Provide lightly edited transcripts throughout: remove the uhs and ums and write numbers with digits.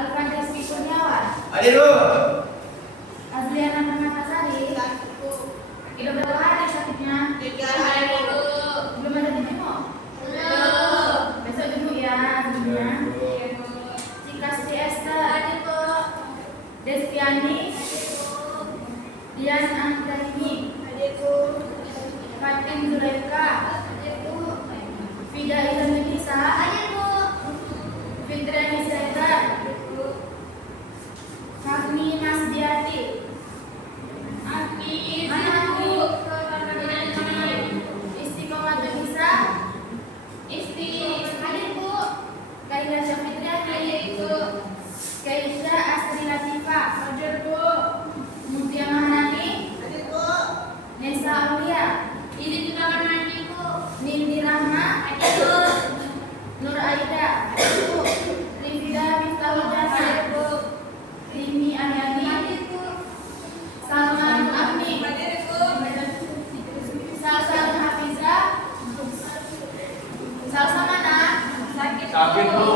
Alfandres Kurniawan. Hadir Bu. Azliana Permatasari. Udah berapa hari sakitnya? 3 hari Bu. Belum ada dijenguk? Belum. Besok jenguk ya azlinya. Iya Bu. Cikasti Esther. Hadir Bu. Despiani. Dian Anggraini. Hadir Bu. Fatin Zulaika. Hadir Bu. Fida Ilhamisa. Hadir Bu. Fitriani Sregar. Fahmi Nasdiati. Amin. Mana Bu? Hadir Istiqomatul Nisa. Hadir Bu. Kaila Syafitriani. Hadir Bu. Kaisha Asri Latifah. Hadir Bu. Mutia Mahanani. Hadir Bu. Nesa Aulia. Ini di kamar mandi Bu. Nindi Rahma. Hadir Bu. Nur Aida. Rifda Miftahul Jana. Hadir Bu. Rimi Aryani. Hadir Bu. Salman Afni. Hadir Bu. Salsa Hafiza. Salsa mana? Sakit Bu.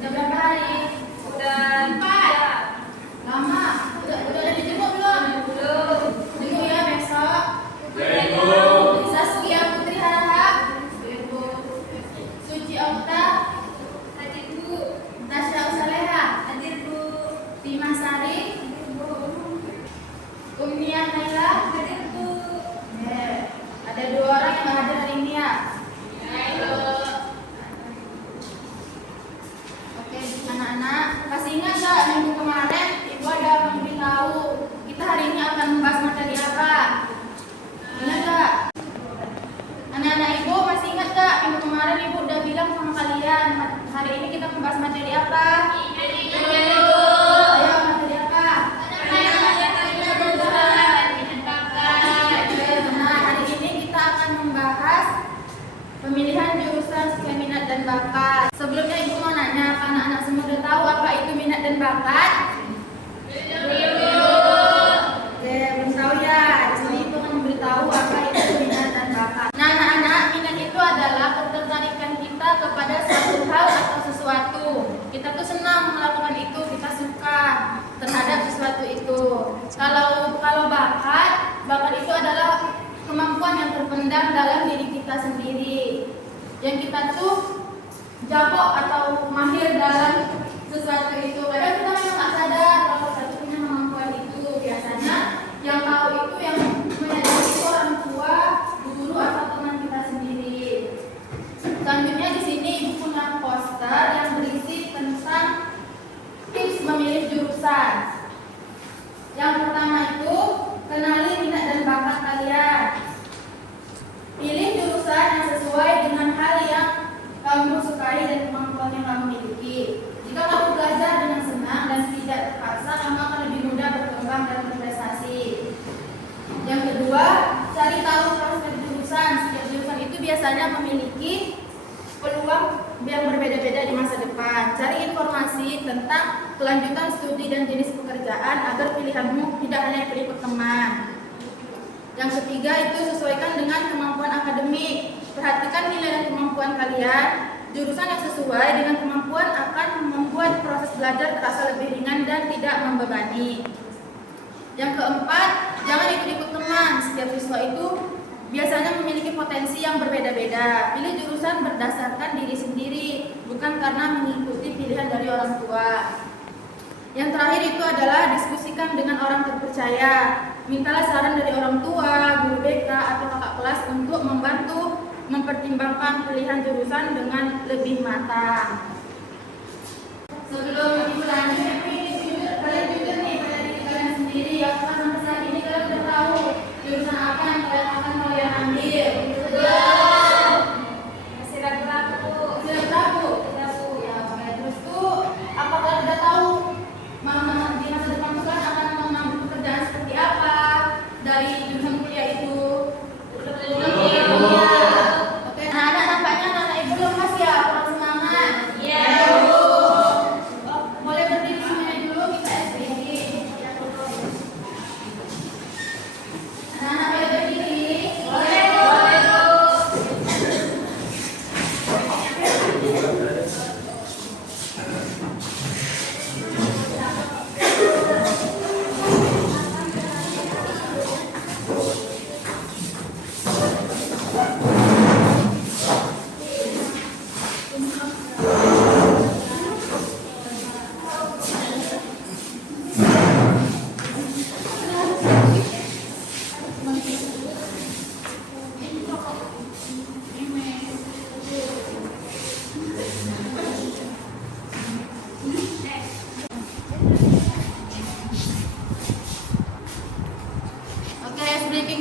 Udah berapa hari? Udah 4. Lama. Udah ada dijenguk belum? Belum. Jenguk ya besok. Hadir Bu. Saskia Putri Harahap. Suci Okta. Hadir Bu. Tasya Usaleha. Hadir Bu. Tima Sari. Umniah Naila. Hadir Bu. Ada 2 orang yang nggak hadir hari ini ya. Ayo. Oke, anak-anak, masih ingat nggak minggu kemarin Ibu ada memberitahu kita hari ini akan membahas materi apa? Ingat nggak? Anak-anak Ibu masih ingat nggak minggu kemarin Ibu udah bilang sama kalian hari ini kita membahas materi apa? Ayo materi apa? Nah, hari ini kita akan membahas pemilihan jurusan sesuai minat dan bakat. Sebelumnya Ibu mau nanya, apa anak-anak semua udah tahu apa itu minat dan bakat? Oke, belum tahu ya. Di sini Ibu akan memberitahu apa itu minat dan bakat. Nah, anak-anak, minat itu adalah ketertarikan kita kepada suatu hal atau sesuatu. Kita tuh senang melakukan itu, kita suka terhadap sesuatu itu. Kalau bakat itu adalah kemampuan yang terpendam dalam diri kita sendiri. Yang kita tuh jago atau mahir dalam sesuatu itu. Kadang kita memang nggak sadar kalau kita punya kemampuan itu. Biasanya yang tahu itu yang menyadari itu orang tua, guru atau teman kita sendiri. Selanjutnya di sini Ibu punya poster yang berisi tentang tips memilih jurusan. Yang pertama itu kenali minat dan bakat kalian. Pilih jurusan yang sesuai dengan hal yang kamu sukai dan kemampuan yang kamu miliki. Jika kamu belajar dengan senang dan tidak terpaksa, kamu akan lebih mudah berkembang dan berprestasi. Yang kedua, cari tahu prospek jurusan. Setiap jurusan itu biasanya memiliki peluang yang berbeda-beda di masa depan. Cari informasi tentang kelanjutan studi dan jenis pekerjaan agar pilihanmu tidak hanya ikut teman. Yang ketiga itu sesuaikan dengan kemampuan akademik. Perhatikan nilai dan kemampuan kalian. Jurusan yang sesuai dengan kemampuan akan membuat proses belajar terasa lebih ringan dan tidak membebani. Yang keempat, jangan ikut-ikut teman. Setiap siswa itu biasanya memiliki potensi yang berbeda-beda. Pilih jurusan berdasarkan diri sendiri, bukan karena mengikuti pilihan dari orang tua. Yang terakhir itu adalah diskusikan dengan orang terpercaya. Mintalah saran dari orang tua, guru BK, atau kakak kelas untuk membantu mempertimbangkan pilihan jurusan dengan lebih matang. Sebelum Ibu lanjut, kalian jujur nih pada diri kalian sendiri. Apakah sampai saat ini kalian sudah tahu jurusan apa yang kalian ambil? Masih ragu-ragu. Sudah ragu? Ya, oke. Terus tuh, apa kalian sudah tahu di masa depan tuh kalian akan mengambil pekerjaan seperti apa dari jurusan kuliah itu? Iya. Oke, nah nampaknya anak ibu belum mas ya, kurang semangat. Iya. Boleh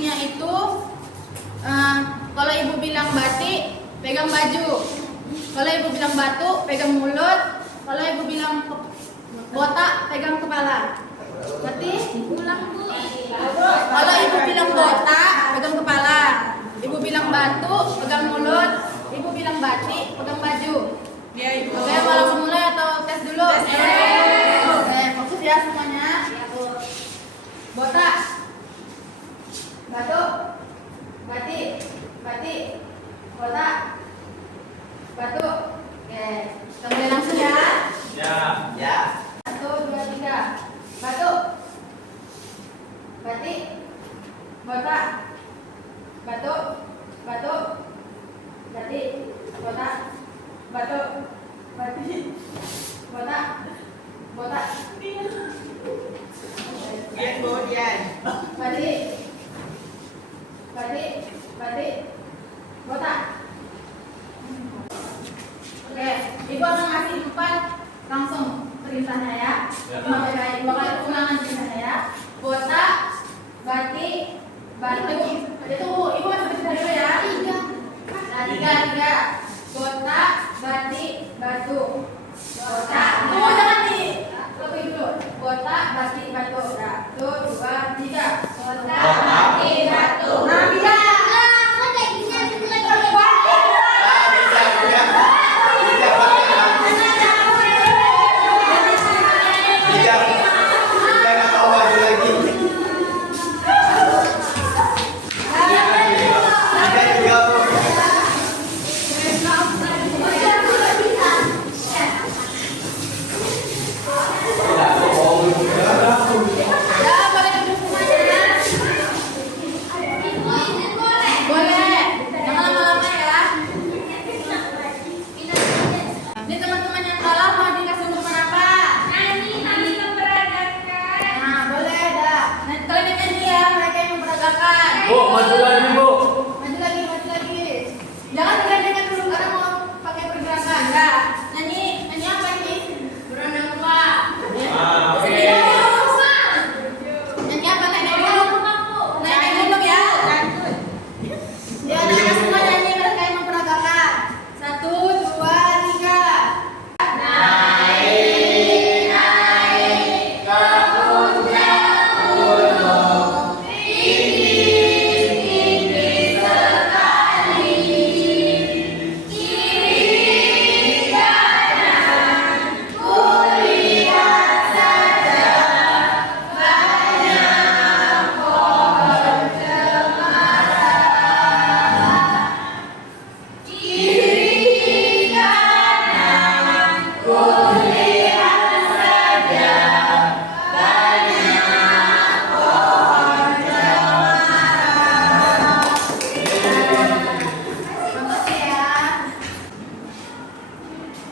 instruksinya itu kalau ibu bilang batik, pegang baju. Kalau ibu bilang batu, pegang mulut. Kalau ibu bilang botak, pegang kepala. Ngerti? Ulang Bu. Kalau ibu bilang botak, pegang kepala. Ibu bilang batu, pegang mulut. Ibu bilang batik, pegang baju. Iya, Ibu. Oke, mau langsung mulai atau tes dulu? Oke, fokus ya semuanya. Botak, batu, batik, batik, botak, batu. Oke, kita mulai langsung ya. Ya. 1, 2, 3. Batu, batik, botak, batu, batu, batik, botak, batu, batik, botak, botak. Dian, Bu, Dian. Batik, batik, batik, botak. Oke, ibu akan ngasih 4 langsung perintahnya ya. Ya. 5 kali ulangan perintahnya ya. Botak, batik, batu. Itu ibu masih bercerita dulu ya. 3. Botak, batik, batu. Botak. Tunggu jangan di. Lebih dulu. Botak, batik, batu. 1, 2, 3. Botak, batik, batu. Nah, bisa. Boleh. Jangan lama-lama ya. Ini teman-teman yang kalah mau dikasih hukuman apa? Nyanyi memperagakan. Nah, boleh dah. Nanti kalian yang nyanyi ya, mereka yang memperagakan. Bu, maju lagi, Bu. Maju lagi, maju lagi. Jangan digandengan dulu karena mau pakai pergerakan. Enggak. Nyanyi apa ini? Berenang tua. Oke. Nyanyi apa? Naik gunung. Naik gunung ya. Ya, anak-anak semua nyanyi mereka yang memperagakan. 1, 2, 3. Bagus ya.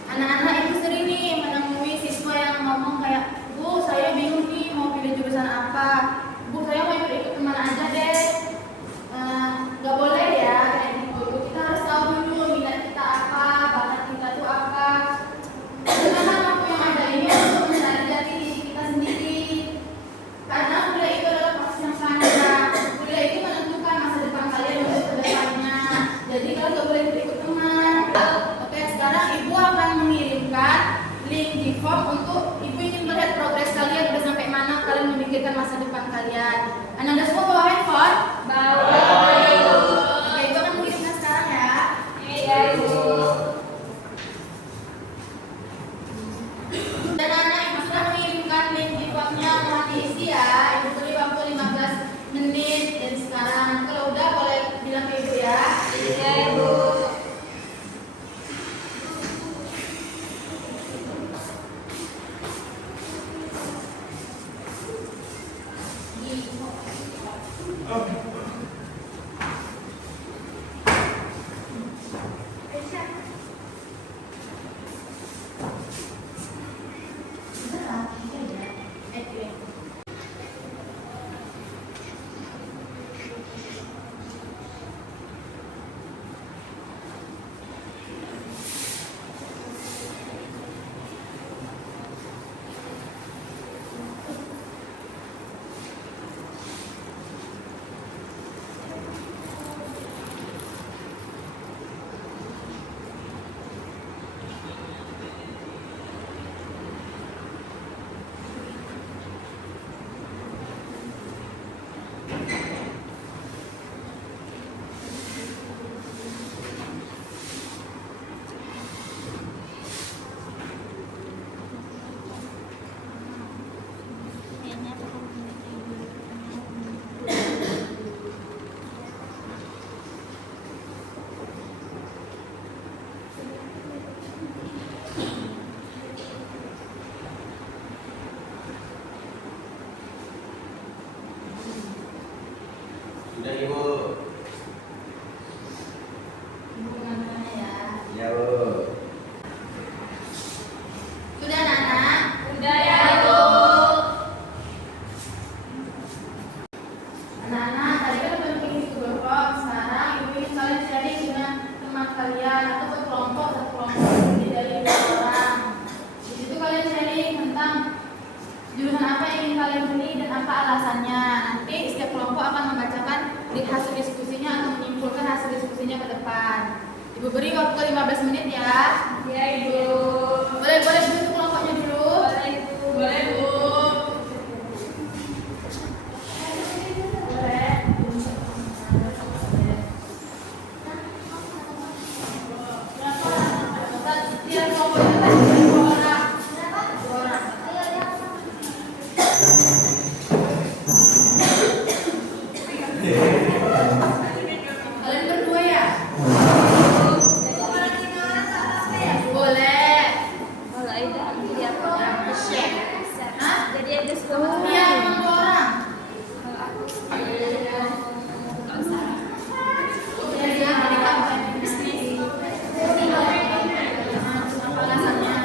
Anak-anak itu sering nih menemui siswa yang ngomong kayak, Bu, saya bingung nih mau pilih jurusan apa. Bu, saya mau ikut teman aja deh. Gak boleh ya kayak gitu. Kita harus tahu dulu minat kita apa, bakat kita tuh apa. Gimana mampu yang ada ini untuk mencari jati diri kita sendiri. Karena kuliah itu adalah proses yang panjang. Kuliah itu menentukan masa depan kalian untuk kedepannya. Jadi kalian gak boleh ikut teman. Oke, sekarang ibu akan mengirimkan link di form untuk ibu ingin melihat progres kalian udah sampai mana kalian memikirkan masa depan kalian. Anda semua bawa handphone? Oke, ibu akan mengirimkan sekarang ya. Iya, Ibu. Dan anak ibu sudah mengirimkan link di formnya, mohon diisi ya. Ibu beri waktu 15 menit dari sekarang. Kalau udah boleh bilang ke ibu ya. Iya, Ibu. Oh, Sudah Ibu. Ibu mengantarnya ya. Ya Bu. Sudah anak-anak? Sudah ya Ibu. Anak-anak, tadi kan udah bikin Google Form. Sekarang ibu ingin kalian sharing dengan teman kalian atau berkelompok satu kelompok terdiri dari 2 orang. Di situ kalian sharing tentang jurusan apa yang ingin kalian pilih dan apa alasannya. Nanti setiap kelompok akan membacakan hasil diskusinya atau menyimpulkan hasil diskusinya ke depan. Ibu beri waktu 15 menit ya. Ya Ibu. Boleh duduk kelompoknya dulu. Boleh Ibu. Boleh Bu. Boleh. Setiap kelompok itu kan 2 orang. 2 orang. Kalian berdua ya? Boleh. Kalau Aida lihat Hah? jadi ada semua. Iya, cuma 2 orang. Kalau aku nggak usah. Jadi tadi kamu bisnis. Apa alasannya?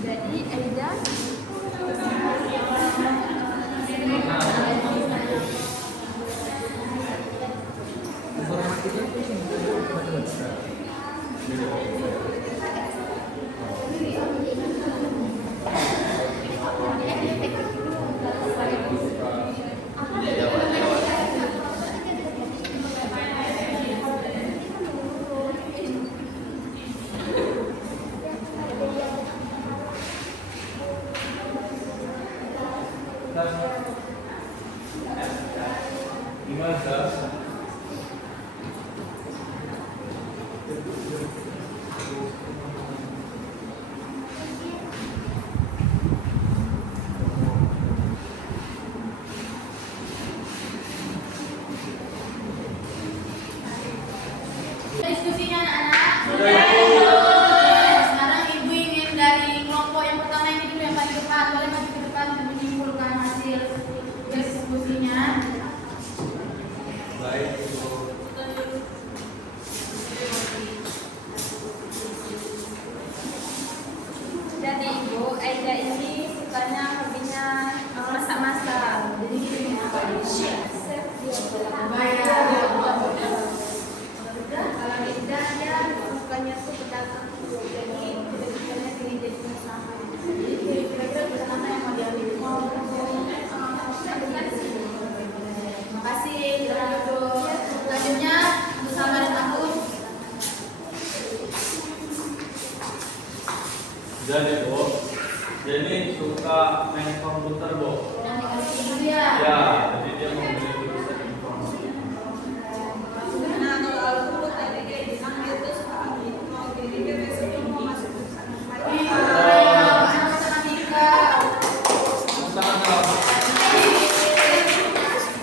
Jadi Aida Gimana Sas? Diskusinya anak-anak. Sudah. Sekarang ibu ingin dari kelompok yang pertama ini dulu yang paling depan. Boleh maju ke depan untuk menyimpulkan hasil diskusinya. Baik Ibu. Jadi Ibu, Aida ini sukanya hobinya masak-masak. Jadi gini Chef dia. bayar. Kalau Aida dia sukanya tuh pedagang. Jadi cita-citanya ingin jadi pengusaha. Jadi kira-kira jurusan mana yang mau diambil? Terima kasih. Selanjutnya untuk Salma dan aku. Jadi Bu. Jadi suka main komputer Bu. Yang dikasih dulu ya. Ya, jadi dia mau beli jurusan informasi. Nah, kalau aku tadi kayak bilang dia tuh suka mau jadi dia besok mau masuk jurusan Iya, matematika. anak matematika. Sangat.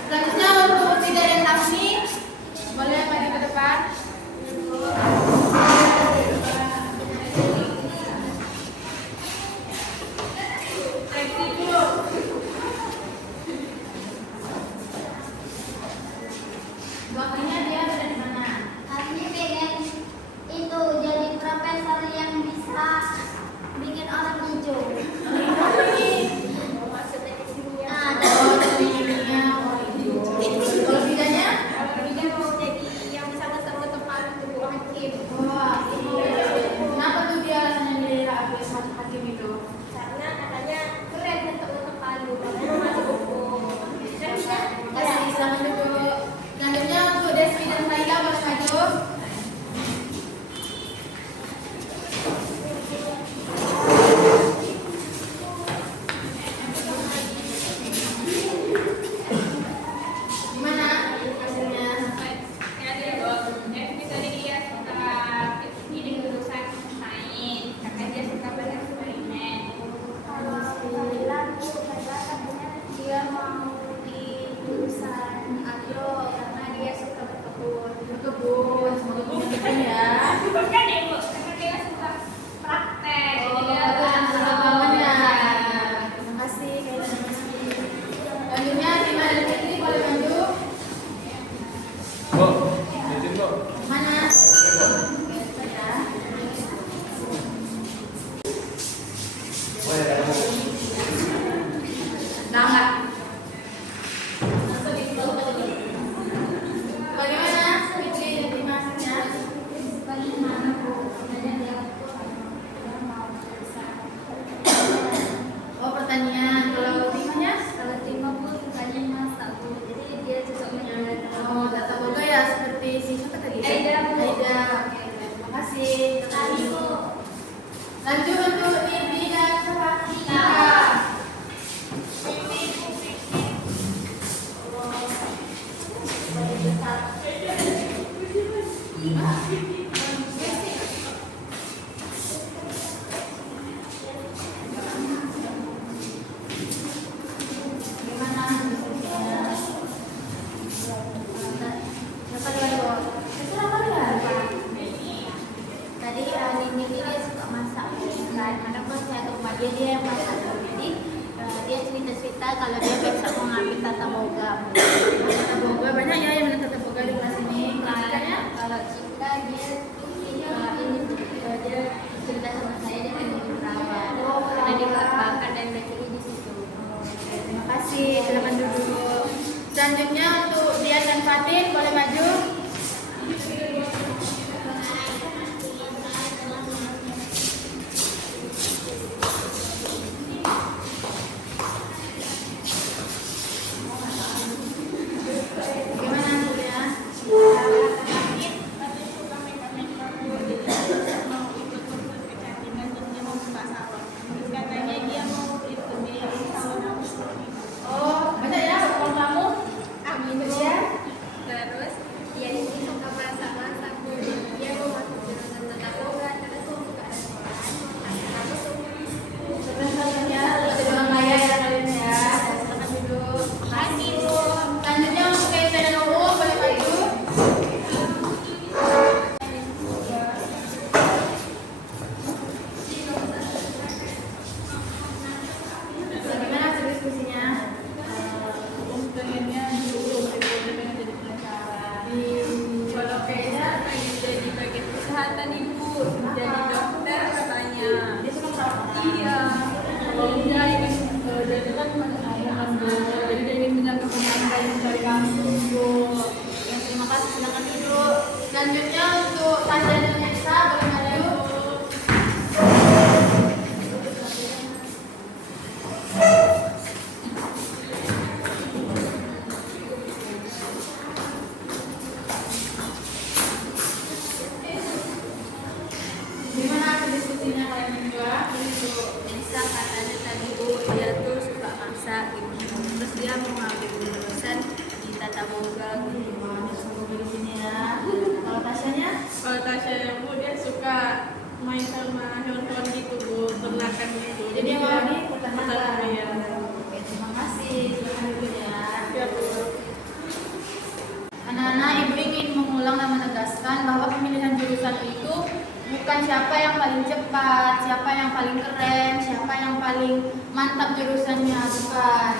Selanjutnya untuk Tidak dan Hafni, boleh maju ke depan. Waktunya dia ada di mana? Kami pengen itu jadi profesor yang bisa bikin orang hijau. Maksudnya ke sini ya. Nah, Oh, dari ininya, oh hijau. Kalau tidaknya? Kalau dia mau jadi yang bisa ketemu tempat untuk hakim. Wah, kenapa tuh dia alasannya milih hakim itu? Karena katanya keren ketemu Palu. Karena masuk hukum. Kasih selamat dulu. Selanjutnya untuk Desi. kita kalau dia besok mau ngambil tata boga. Tata boga banyak ya yang minat tata boga di kelas ini. Kelasnya Kalau Cika dia ini dia cerita sama saya dia pengen jadi perawat. Karena dia bakat dan basicnya di situ. terima kasih, silakan duduk. Selanjutnya untuk Dian dan Fatin boleh maju. Gimana hasilnya? Katanya dia mau itu di sauna. Oh, banyak ya uang kamu? Amin Ya. terus dia ini suka masak-masak dia mau masuk jurusan tata boga terus mau buka restoran Sebenarnya jadi orang kaya ya kalian ya. Silakan duduk. Makasih. Selanjutnya untuk KIT dan UU boleh maju. Bagaimana hasil diskusinya? Pengennya dulu pengen jadi pengacara. Kalau kayaknya pengen jadi bagian kesehatan ibu, jadi dokter katanya. Dia suka merawat orang. Iya, kalau dia ingin jadi kan masyarakat bu, jadi dia ingin menjaga penyangga yang dari kampung bu. Ya, terima kasih, silakan duduk. Selanjutnya untuk Tanda dan Esa boleh maju. Gimana hasil diskusinya kalian berdua? Bisa katanya tadi Bu dia tuh suka masak gitu. Terus dia mau ngambil jurusan di tata boga gitu. Semoga di sini ya. Kalau Tasyanya? Kalau Tasya yang bu dia suka main sama hewan-hewan gitu bu, ternakan gitu. Jadi yang mau di peternakan. Iya. Oke, terima kasih. Silakan dulu ya. Iya bu. Anak-anak, ibu ingin mengulang dan menegaskan bahwa pemilihan jurusan itu bukan siapa yang paling cepat, siapa yang paling keren, siapa yang paling mantap jurusannya, bukan.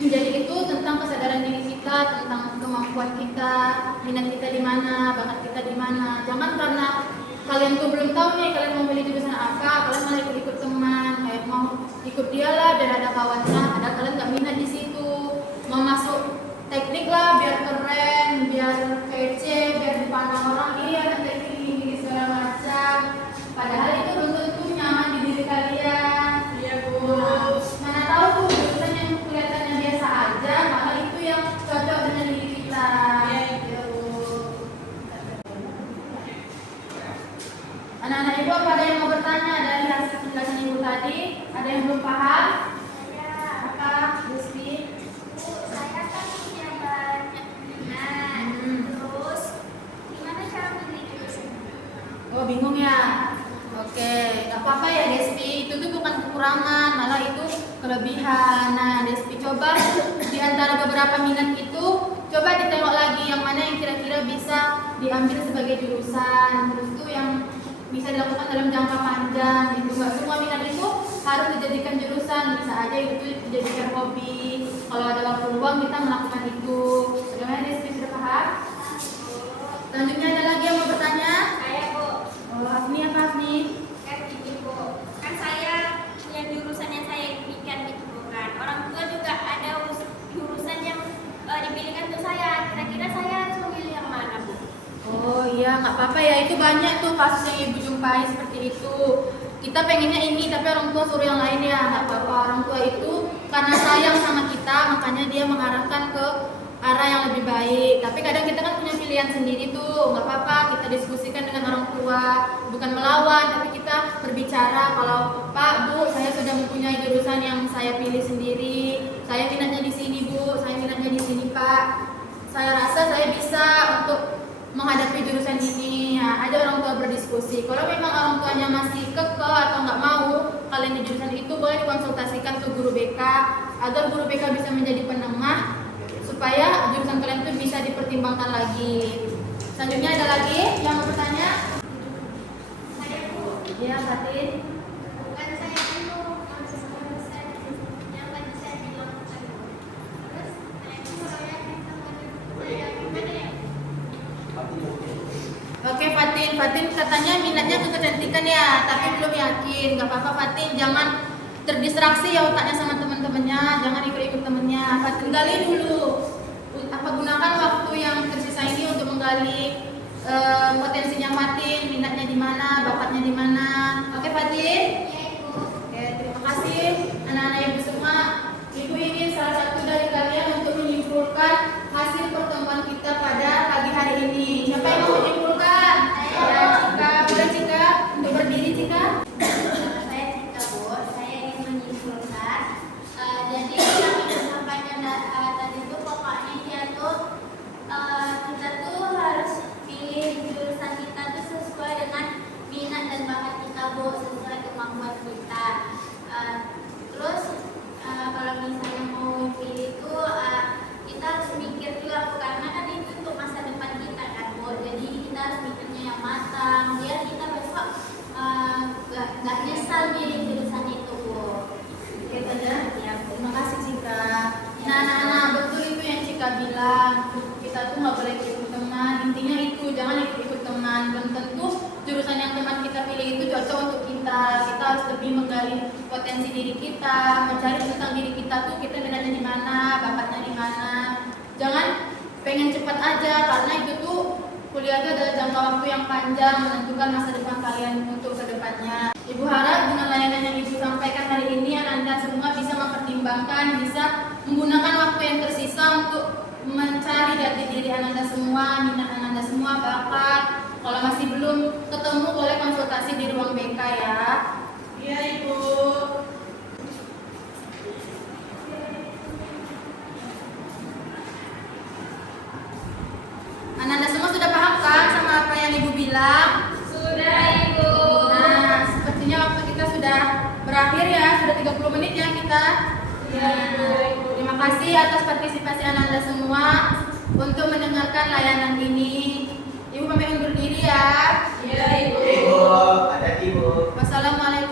Jadi itu tentang kesadaran diri kita, tentang kemampuan kita, minat kita di mana, bakat kita di mana. Jangan karena kalian tuh belum tahu nih kalian mau milih jurusan apa, kalian malah ikut-ikut teman, kayak mau ikut dia lah biar ada kawannya, ada kalian nggak minat di situ, mau masuk teknik lah biar keren, biar kece, biar dipandang orang iya ada teknik ini segala macam. Padahal itu belum tentu nyaman di diri kalian. Iya bu. Mana tahu tuh jurusan yang kelihatannya biasa aja, malah itu yang cocok dengan diri kita. Gitu. Anak-anak ibu apa ada yang mau bertanya dari hasil penjelasan ibu tadi? Ada yang belum paham? Apa, Gusti? Saya kan punya banyak minat. Terus gimana cara milih jurusan? Oh bingung ya? Oke, gak apa-apa ya Despi, itu tuh bukan kekurangan, malah itu kelebihan. Nah Despi coba di antara beberapa minat itu, coba ditengok lagi yang mana yang kira-kira bisa diambil sebagai jurusan. Terus tuh yang bisa dilakukan dalam jangka panjang gitu. Gak semua minat itu harus dijadikan jurusan, bisa aja itu dijadikan hobi. Kalau ada waktu luang kita melakukan itu. Bagaimana Despi, sudah paham? Selanjutnya ada lagi yang mau bertanya? saya bu Oh, Afni apa Afni? kan gini bu kan saya punya jurusan yang saya impikan gitu Bu, kan orang tua juga ada jurusan yang dipilihkan untuk saya kira-kira saya harus memilih yang mana bu? Oh iya, nggak apa-apa ya. Itu banyak tuh kasus yang ibu jumpai seperti itu. Kita pengennya ini, tapi orang tua suruh yang lain ya. Nggak apa-apa. Orang tua itu karena sayang sama kita, makanya dia mengarahkan ke arah yang lebih baik. Tapi kadang kita kan punya pilihan sendiri tuh. Nggak apa-apa. Kita diskusikan dengan orang tua, bukan melawan, tapi kita berbicara. Kalau Pak, Bu, saya sudah mempunyai jurusan yang saya pilih sendiri. Saya minatnya di sini, Bu. Saya minatnya di sini, Pak. Saya rasa saya bisa untuk menghadapi jurusan ini. Nah, ada orang tua berdiskusi. Kalau memang orang tuanya masih kekeh atau nggak mau kalian di jurusan itu, boleh dikonsultasikan ke guru BK agar guru BK bisa menjadi penengah supaya jurusan kalian itu bisa dipertimbangkan lagi. Selanjutnya ada lagi yang mau bertanya? Saya Bu, Iya, Fatin. bukan saya dulu yang bisa dilakukan Fatin katanya minatnya ke kecantikan ya, tapi belum yakin. Gak apa-apa Fatin, jangan terdistraksi ya otaknya sama teman-temannya, jangan ikut-ikut temennya. Fatin gali dulu, gunakan waktu yang tersisa ini untuk menggali potensinya Fatin, minatnya di mana, bakatnya di mana. Oke Fatin? Oke, terima kasih anak-anak ibu semua. Ibu ingin salah satu dari kalian untuk menyimpulkan hasil pertemuan kita pada pagi hari ini. Siapa yang mau menyimpulkan? Ya, Cika. Boleh Cika untuk berdiri Cika? Saya Cika Bu, saya ingin menyimpulkan. Jadi yang disampaikan tadi itu pokoknya dia tuh kita tuh harus pilih jurusan kita tuh sesuai dengan minat dan bakat kita Bu, sesuai kemampuan kita. Terus kalau misalnya mau pilih tuh kita harus mikir juga Bu, karena kan itu untuk masa depan kita kan Bu. Jadi kita harus mikirnya yang matang biar kita besok nggak nyesal milih jurusan itu Bu. Oke saja. Ya, terima kasih Cika. Nah, anak-anak betul itu yang Cika bilang. Kita tuh nggak boleh ikut teman. Intinya itu jangan ikut teman. Belum tentu jurusan yang teman kita pilih itu cocok untuk kita. Kita harus lebih menggali potensi diri kita, mencari tentang diri kita tuh kita minatnya di mana, bakatnya di mana. Jangan pengen cepat aja karena itu tuh kuliah itu adalah jangka waktu yang panjang menentukan masa depan kalian untuk kedepannya. Ibu harap dengan layanan yang Ibu sampaikan hari ini Anda semua bisa mempertimbangkan, bisa menggunakan waktu yang tersisa untuk mencari jati diri Anda semua, minat Anda semua, bakat. Kalau masih belum ketemu boleh konsultasi di ruang BK ya. Iya Ibu. Anda semua sudah paham kan sama apa yang Ibu bilang? Sudah Ibu. Nah, sepertinya waktu kita sudah berakhir ya, sudah 30 menit ya kita. Iya Ibu. Terima kasih atas partisipasi Anda semua untuk mendengarkan layanan ini. Ibu pamit undur diri ya. Iya Ibu. Ibu, ada Ibu. Wassalamualaikum